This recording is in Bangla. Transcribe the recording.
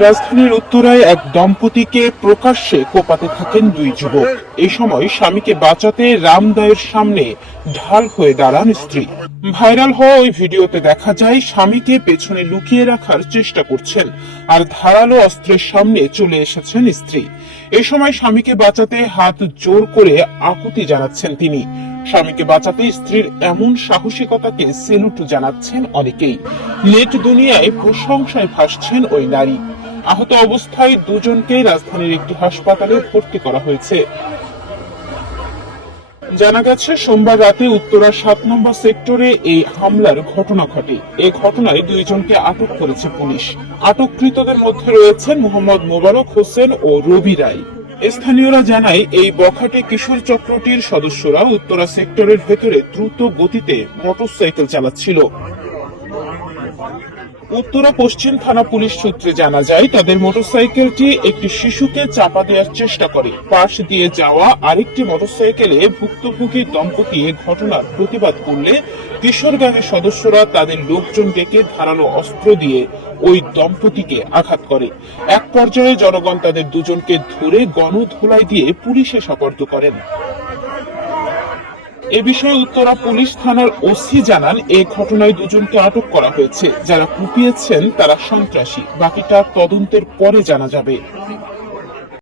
রাজধানীর উত্তরায় এক দম্পতিকে প্রকাশ্যে কোপাতে থাকেন দুই যুবক। এই সময় স্বামীকে বাঁচাতে রামদায়ের সামনে ঢাল হয়ে দাঁড়ান স্ত্রী। ভাইরাল হওয়া ওই ভিডিওতে দেখা যায় স্বামীকে পেছনে লুকিয়ে রাখার চেষ্টা করছেন আর ধারালো অস্ত্রের সামনে চলে এসেছেন স্ত্রী। এই সময় স্বামীকে বাঁচাতে হাত জোর করে আকুতি জানাচ্ছেন তিনি। স্বামীকে বাঁচাতে স্ত্রীর এমন সাহসিকতাকে সেলুট জানাচ্ছেন অনেকেই। নেট দুনিয়ায় প্রশংসায় ভাসছেন ওই নারী। আহত অবস্থায় দুজনকেই রাজধানীর একটি হাসপাতালে ভর্তি করা হয়েছে। জানা গেছে সোমবার রাতে উত্তরা 7 নম্বর সেক্টরে এই হামলার ঘটনা ঘটে। এই ঘটনায় দুইজনকে আটক করেছে পুলিশ। আটককৃতদের মধ্যে রয়েছেন মোহাম্মদ মোবারক হোসেন ও রবি রায়। স্থানীয়রা জানায় এই বখাটে কিশোর চক্রটির সদস্যরা উত্তরা সেক্টরের ভেতরে দ্রুত গতিতে মোটরসাইকেল চালাচ্ছিল। উত্তরা পশ্চিম থানা পুলিশ সূত্রে জানা যায় তাদের মোটরসাইকেলটি একটি শিশুকে চাপা দেওয়ার চেষ্টা করে। পাশ দিয়ে যাওয়া আরেকটি মোটরসাইকেলে ভুক্তভোগী দম্পতি ঘটনার প্রতিবাদ করলে কিশোর গ্যাংয়ের সদস্যরা তাদের লোকজন ডেকে ধারালো অস্ত্র দিয়ে ওই দম্পতিকে আঘাত করে। এক পর্যায়ে জনগণ তাদের দুজনকে ধরে গণধোলাই দিয়ে পুলিশে সোপর্দ করেন। এ বিষয়ে উত্তরা পুলিশ থানার ওসি জানান এই ঘটনায় দুজনকে আটক করা হয়েছে। যারা কুপিয়েছেন তারা সন্ত্রাসী, বাকিটা তদন্তের পরে জানা যাবে।